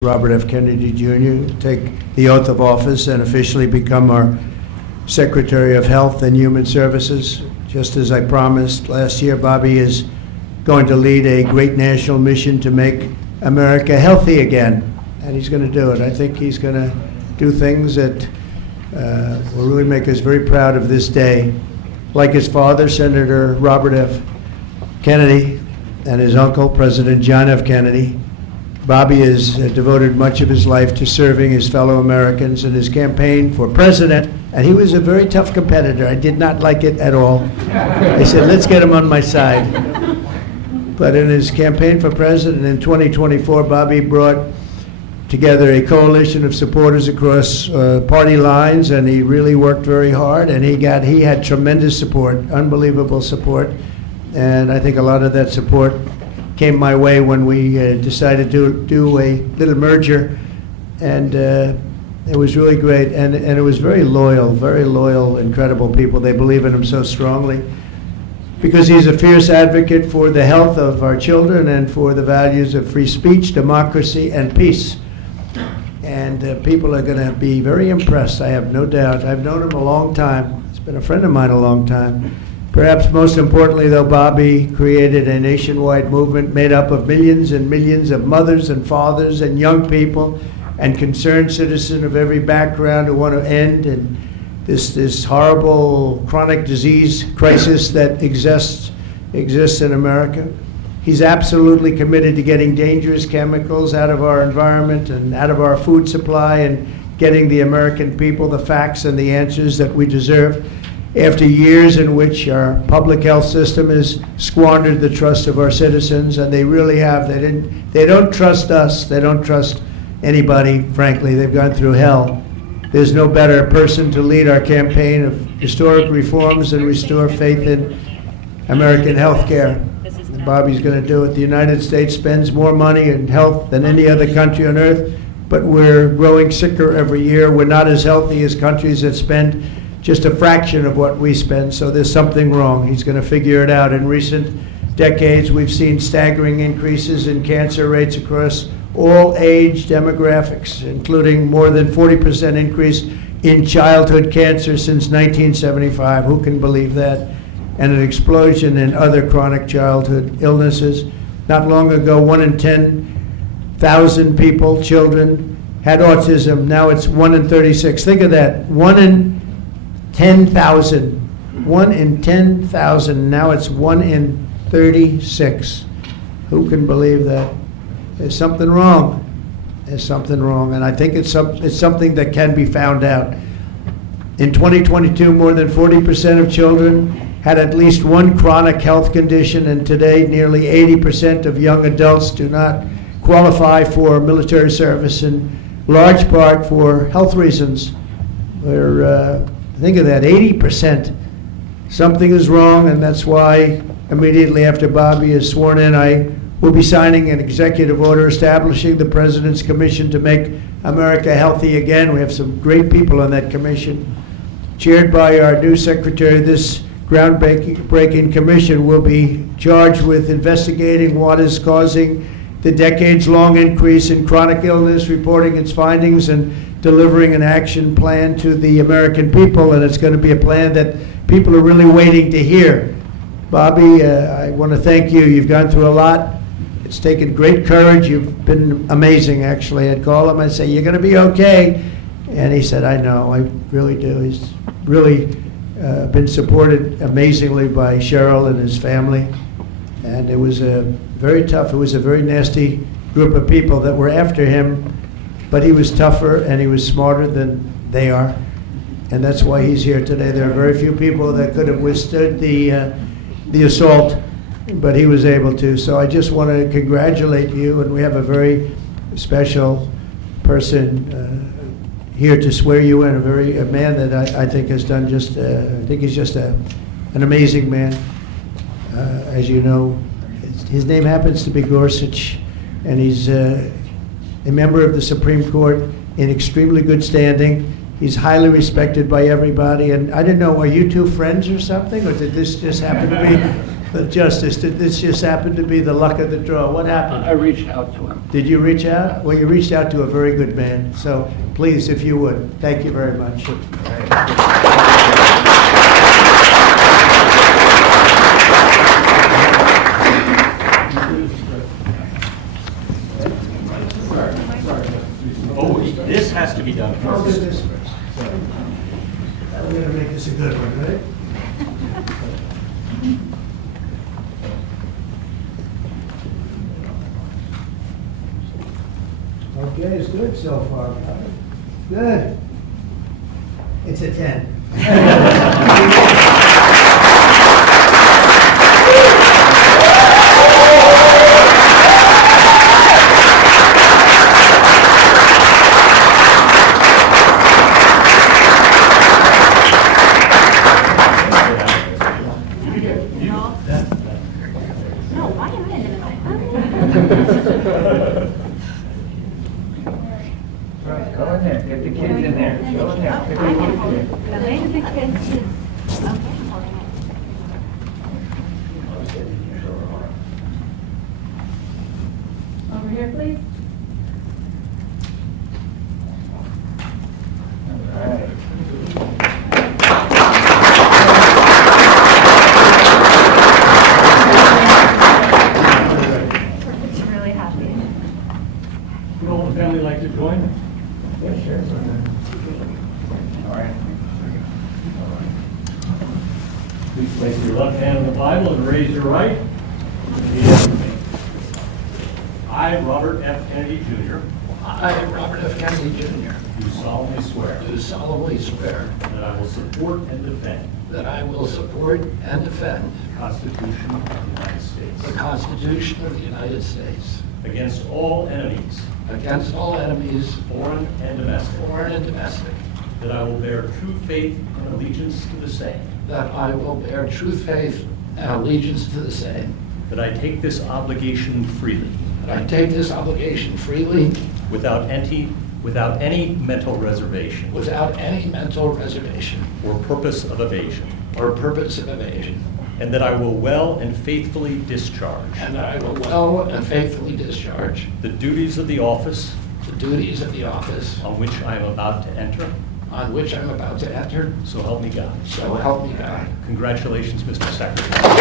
Robert F. Kennedy Jr. take the oath of office and officially become our Secretary of Health and Human Services. Just as I promised last year, Bobby is going to lead a great national mission to make America healthy again, and he's going to do it. I think he's going to do things that will really make us very proud of this day. Like his father, Senator Robert F. Kennedy, and his uncle, President John F. Kennedy, Bobby has devoted much of his life to serving his fellow Americans in his campaign for president, and he was a very tough competitor. I did not like it at all. I said, let's get him on my side. But in his campaign for president in 2024, Bobby brought together a coalition of supporters across party lines, and he really worked very hard, and he had tremendous support, unbelievable support, and I think a lot of that support came my way when we decided to do a little merger, and it was really great, and it was very loyal, incredible people. They believe in him so strongly because he's a fierce advocate for the health of our children and for the values of free speech, democracy, and peace. And people are going to be very impressed, I have no doubt. I've known him a long time. He's been a friend of mine a long time. Perhaps most importantly, though, Bobby created a nationwide movement made up of millions and millions of mothers and fathers and young people and concerned citizens of every background who want to end and this horrible chronic disease crisis that exists in America. He's absolutely committed to getting dangerous chemicals out of our environment and out of our food supply and getting the American people the facts and the answers that we deserve. After years in which our public health system has squandered the trust of our citizens, and they really have. They don't trust us. They don't trust anybody, frankly. They've gone through hell. There's no better person to lead our campaign of historic reforms and restore faith in American health care. And Bobby's going to do it. The United States spends more money in health than any other country on earth, but we're growing sicker every year. We're not as healthy as countries that spend just a fraction of what we spend, so there's something wrong. He's going to figure it out. In recent decades, we've seen staggering increases in cancer rates across all age demographics, including more than 40% increase in childhood cancer since 1975. Who can believe that? And an explosion in other chronic childhood illnesses. Not long ago, 1 in 10,000 people, children, had autism. Now it's 1 in 36. Think of that. 1 in 10,000. 1 in 10,000. Now it's 1 in 36. Who can believe that? There's something wrong. There's something wrong. And I think it's something that can be found out. In 2022, more than 40% of children had at least one chronic health condition, and today nearly 80% of young adults do not qualify for military service, in large part for health reasons. Think of that, 80%. Something is wrong, and that's why immediately after Bobby is sworn in, I will be signing an executive order establishing the President's Commission to make America healthy again. We have some great people on that commission. Chaired by our new secretary, this groundbreaking commission will be charged with investigating what is causing the decades-long increase in chronic illness, reporting its findings, and delivering an action plan to the American people, and it's going to be a plan that people are really waiting to hear. Bobby, I want to thank you. You've gone through a lot. It's taken great courage. You've been amazing, actually. I'd call him and say, you're going to be okay. And he said, I know, I really do. He's really been supported amazingly by Cheryl and his family. And it was very tough. It was a very nasty group of people that were after him. But he was tougher and he was smarter than they are. And that's why he's here today. There are very few people that could have withstood the assault, but he was able to. So I just want to congratulate you, and we have a very special person here to swear you in, a man that I think has done just, I think he's just an amazing man. As you know, his name happens to be Gorsuch, and he's a member of the Supreme Court in extremely good standing. He's highly respected by everybody, and I didn't know, are you two friends or something, or did this just happen to be? But Justice, this just happened to be the luck of the draw. What happened? I reached out to him. Did you reach out? Well, you reached out to a very good man. So please, if you would, thank you very much. Oh, this has to be done I'll do first. this first. I'm going to make this a good one, right? Okay, it's good so far. Good. It's a 10. Go in there, get the kids in there. Go in there. Over here, please. All right. It's really happy. Would all the family like to join? Yeah, sure. All right. Please place your left hand on the Bible and raise your right. Repeat after me. I, Robert F. Kennedy Jr., I, Robert F. Kennedy Jr., do solemnly swear do solemnly swear that I will support and defend that I will support and defend the Constitution of the United States the Constitution of the United States against all enemies, against all enemies, foreign and domestic, foreign and domestic, that I will bear true faith and allegiance to the same, that I will bear true faith and allegiance to the same, that I take this obligation freely, that I take this obligation freely without any mental reservation without any mental reservation or purpose of evasion, or purpose of evasion, and that I will well and faithfully discharge and that I will well and faithfully discharge the duties of the office the duties of the office on which I am about to enter. on which I'm about to enter. So help me God. So help me God. Congratulations, Mr. Secretary.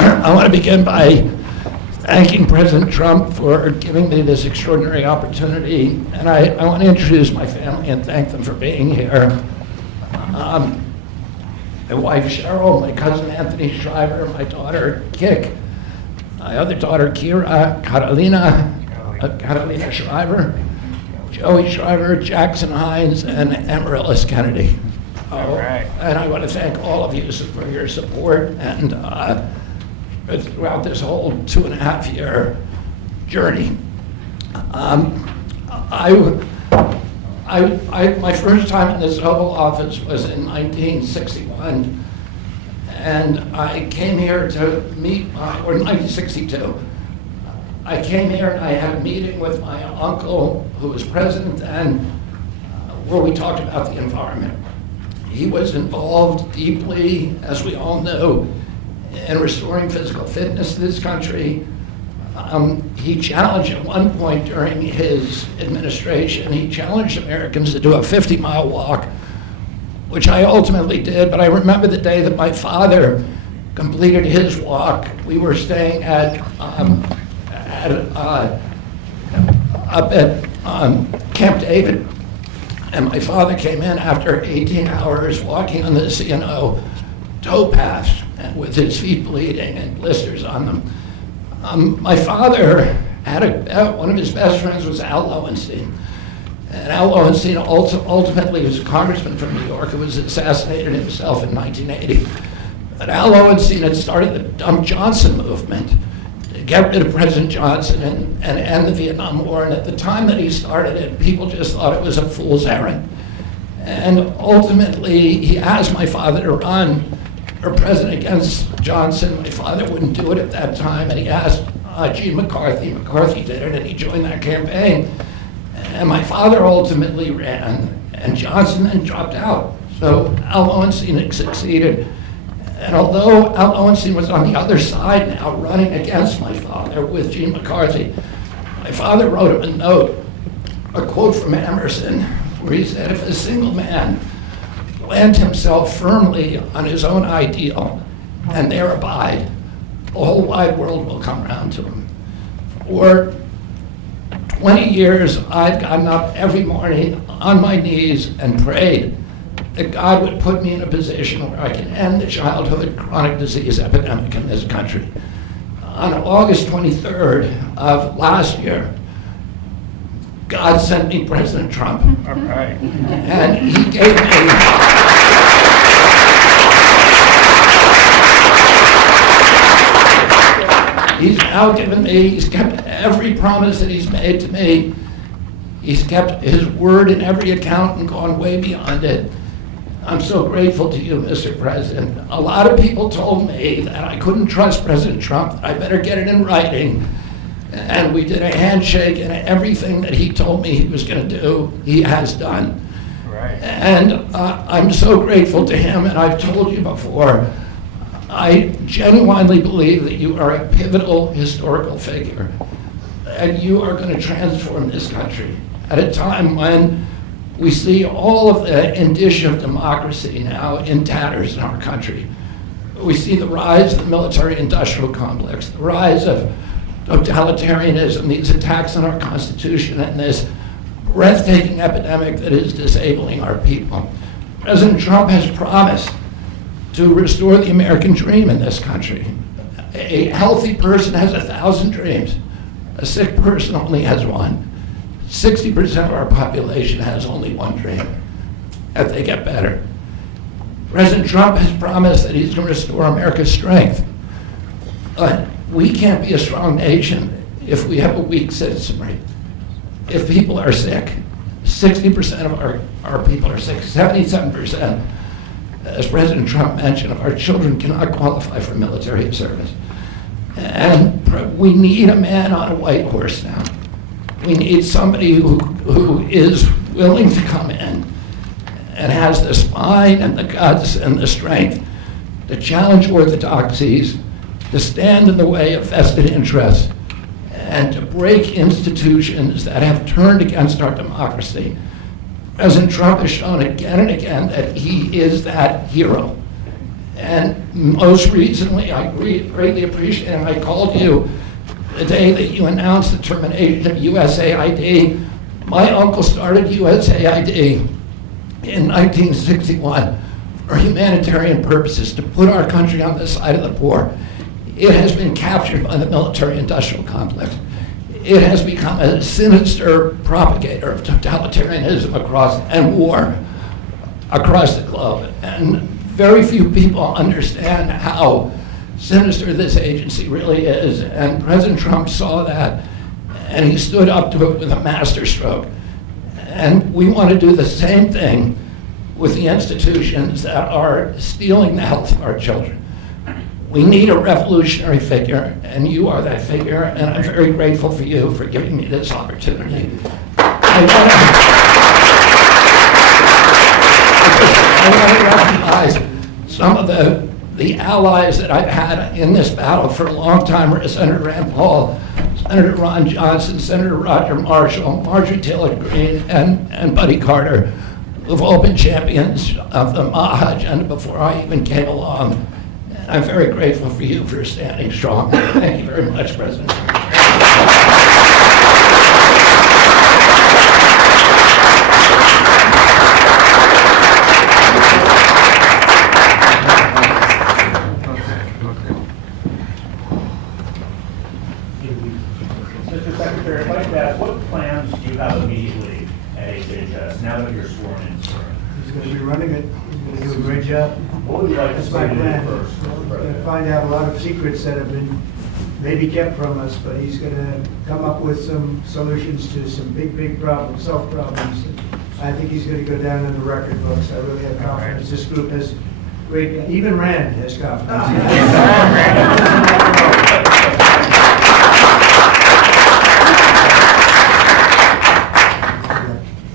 I want to begin by thanking President Trump for giving me this extraordinary opportunity, and I want to introduce my family and thank them for being here. My wife Cheryl, my cousin Anthony Shriver, my daughter Kik, my other daughter Kira, Carolina Shriver, Joey Shriver, Jackson Hines, and Amaryllis Kennedy. All right. And I want to thank all of you for your support and throughout this whole 2.5-year journey. My first time in this Oval Office was in 1961, and I came here to meet, or 1962. I came here and I had a meeting with my uncle, who was president then, where we talked about the environment. He was involved deeply, as we all know, in restoring physical fitness to this country. He challenged at one point during his administration, he challenged Americans to do a 50-mile walk, which I ultimately did, but I remember the day that my father completed his walk. We were staying up at Camp David, and my father came in after 18 hours walking on the C&O towpath with his feet bleeding and blisters on them. My father had one of his best friends was Al Lowenstein. And Al Lowenstein ultimately was a congressman from New York who was assassinated himself in 1980. But Al Lowenstein had started the Dump Johnson movement to get rid of President Johnson and end the Vietnam War. And at the time that he started it, people just thought it was a fool's errand. And ultimately, he asked my father to run for president against Johnson. My father wouldn't do it at that time, and he asked Gene McCarthy. McCarthy did it, and he joined that campaign. And my father ultimately ran, and Johnson then dropped out. So Al Lowenstein succeeded. And although Al Lowenstein was on the other side now, running against my father with Gene McCarthy, my father wrote him a note, a quote from Emerson, where he said, if a single man plant himself firmly on his own ideal and there abide, the whole wide world will come around to him. For 20 years, I've gotten up every morning on my knees and prayed that God would put me in a position where I can end the childhood chronic disease epidemic in this country. On August 23rd of last year, God sent me President Trump. All right. And he gave me he's now given me, he's kept every promise that he's made to me. He's kept his word in every account and gone way beyond it. I'm so grateful to you, Mr. President. A lot of people told me that I couldn't trust President Trump, that I better get it in writing. And we did a handshake, and everything that he told me he was going to do, he has done. Right. And I'm so grateful to him, and I've told you before, I genuinely believe that you are a pivotal historical figure, and you are going to transform this country at a time when we see all of the indicia of democracy now in tatters in our country. We see the rise of the military-industrial complex, the rise of totalitarianism, these attacks on our Constitution, and this breathtaking epidemic that is disabling our people. President Trump has promised to restore the American dream in this country. A healthy person has 1,000 dreams. A sick person only has one. 60% of our population has only one dream, that they get better. President Trump has promised that he's going to restore America's strength. But we can't be a strong nation if we have a weak citizenry. If people are sick, 60% of our people are sick, 77%, as President Trump mentioned, of our children cannot qualify for military service. And we need a man on a white horse now. We need somebody who is willing to come in and has the spine and the guts and the strength to challenge orthodoxies, to stand in the way of vested interests, and to break institutions that have turned against our democracy. President Trump has shown again and again that he is that hero. And most recently, I greatly appreciate, and I called you the day that you announced the termination of USAID. My uncle started USAID in 1961 for humanitarian purposes, to put our country on the side of the poor. It has been captured by the military-industrial complex. It has become a sinister propagator of totalitarianism and war across the globe. And very few people understand how sinister this agency really is. And President Trump saw that, and he stood up to it with a masterstroke. And we want to do the same thing with the institutions that are stealing the health of our children. We need a revolutionary figure, and you are that figure, and I'm very grateful for you for giving me this opportunity. I want to recognize some of the allies that I've had in this battle for a long time are Senator Rand Paul, Senator Ron Johnson, Senator Roger Marshall, Marjorie Taylor Greene, and Buddy Carter, who've all been champions of the MAHA agenda before I even came along. I'm very grateful for you for standing strong. Thank you very much, President. Mr. Secretary, I'd like to ask, what plans do you have immediately at HHS now that you're sworn in, sir? He's going to be running it. He's going to do a great job. What would you like to That's see my him do plan. first, Mr. We're going to President? find out a lot of secrets that have been maybe kept from us, but he's going to come up with some solutions to some big problems, solve problems. I think he's going to go down in the record books. I really have confidence. This group has great, even Rand has confidence.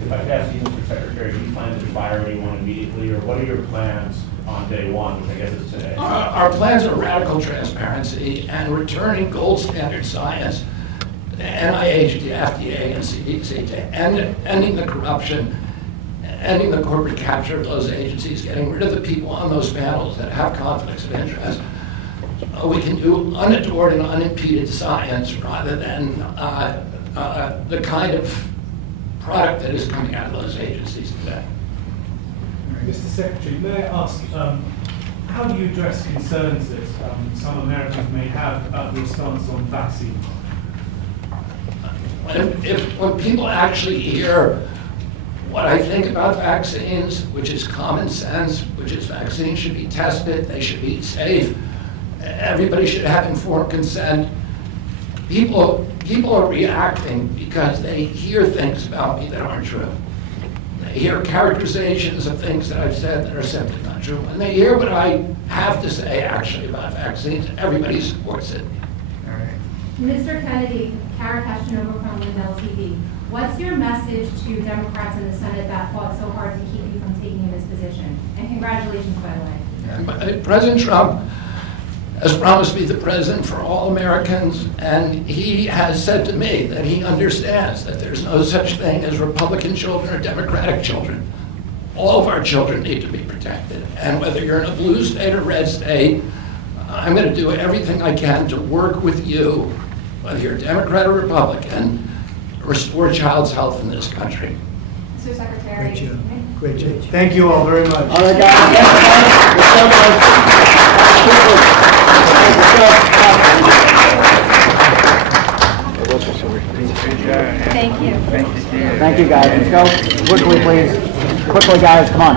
If I could ask you, Mr. Secretary, do you plan to fire anyone immediately, or what are your plans on day one, which I guess is today? Our plans are radical transparency and returning gold standard science, the NIH, the FDA, and CDC, to ending the corruption, ending the corporate capture of those agencies, getting rid of the people on those panels that have conflicts of interest. We can do unadored and unimpeded science rather than the kind of product that is coming out of those agencies today. Mr. Secretary, may I ask, how do you address concerns that some Americans may have about the stance on vaccine? When people actually hear what I think about vaccines, which is common sense, which is vaccines should be tested, they should be safe, everybody should have informed consent, people are reacting because they hear things about me that aren't true. They hear characterizations of things that I've said that are simply not true. When they hear what I have to say actually about vaccines, everybody supports it. Mr. Kennedy, Kara Kashtanova from Lindell TV. What's your message to Democrats in the Senate that fought so hard to keep you from taking this position? And congratulations, by the way. President Trump has promised to be the president for all Americans, and he has said to me that he understands that there's no such thing as Republican children or Democratic children. All of our children need to be protected, and whether you're in a blue state or red state, I'm going to do everything I can to work with you, whether you're Democrat or Republican, to restore child's health in this country. Mr. Secretary. Great job. Great job. Thank you all very much. All right, guys. Thank you. Thank you, guys. Let's go quickly, please. Quickly, guys. Come on.